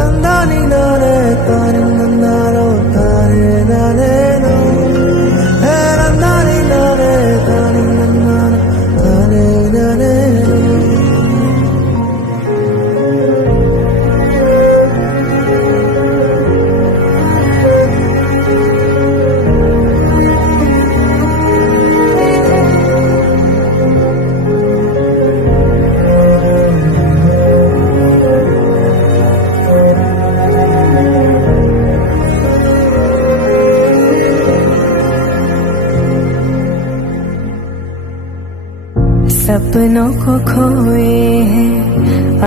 தந்தானி நானே தானே நன்னாரோ தானே நானே நோ நந்தானி நானே தானே நன்னாரோ தானே நானே நோ सपनों को खोए हैं